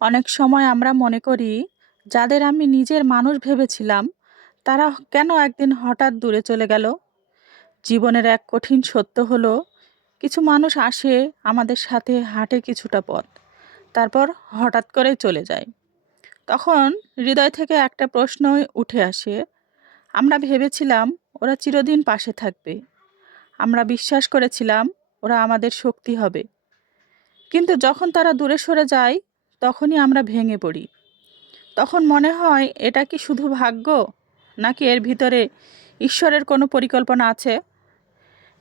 অনেক সময় আমরা মনে করি যাদের আমি নিজের মানুষ ভেবেছিলাম তারা কেন একদিন হঠাৎ দূরে চলে গেল। জীবনের এক কঠিন সত্য হলো কিছু মানুষ আসে, আমাদের সাথে হাঁটে কিছুটা পথ, তারপর হঠাৎ করেই চলে যায়। তখন হৃদয় থেকে একটা প্রশ্ন উঠে আসে, আমরা ভেবেছিলাম ওরা চিরদিন পাশে থাকবে, আমরা বিশ্বাস করেছিলাম ওরা আমাদের শক্তি হবে, কিন্তু যখন তারা দূরে সরে যায় তখনই আমরা ভেঙে পড়ি। তখন মনে হয় এটা কি শুধু ভাগ্য, নাকি এর ভিতরে ঈশ্বরের কোনো পরিকল্পনা আছে।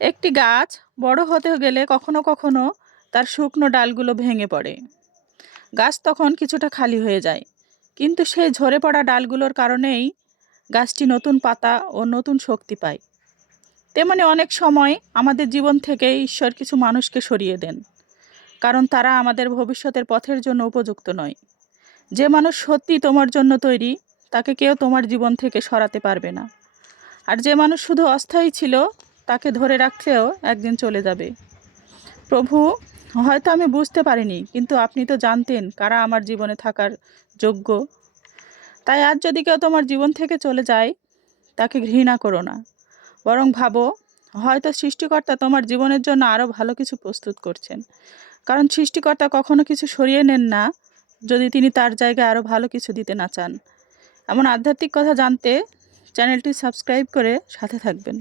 একটি গাছ বড় হতে গেলে কখনো কখনো তার শুকনো ডালগুলো ভেঙে পড়ে, গাছ তখন কিছুটা খালি হয়ে যায়, কিন্তু সেই ঝরে পড়া ডালগুলোর কারণেই গাছটি নতুন পাতা ও নতুন শক্তি পায়। তেমনি অনেক সময় আমাদের জীবন থেকে ঈশ্বর কিছু মানুষকে সরিয়ে দেন, কারণ তারা আমাদের ভবিষ্যতের পথের জন্য উপযুক্ত নয়। যে মানুষ সত্যি তোমার জন্য তৈরি, তাকে কেউ তোমার জীবন থেকে সরাতে পারবে না। আর যে মানুষ শুধু অস্থায়ী ছিল, তাকে ধরে রাখলেও একদিন চলে যাবে। প্রভু, হয়তো আমি বুঝতে পারিনি, কিন্তু আপনি তো জানতেন কারা আমার জীবনে থাকার যোগ্য। তাই আজ যদি কেউ তোমার জীবন থেকে চলে যায়, তাকে ঘৃণা করো না, বরং ভাবো হয়তো সৃষ্টিকর্তা তোমার জীবনের জন্য আরও ভালো কিছু প্রস্তুত করছেন। কারণ সৃষ্টিকর্তা কখনো কিছু সরিয়ে নেন না যদি তিনি তার জায়গায় আরও ভালো কিছু দিতে না চান। এমন আধ্যাত্মিক কথা জানতে চ্যানেলটি সাবস্ক্রাইব করে সাথে থাকবেন।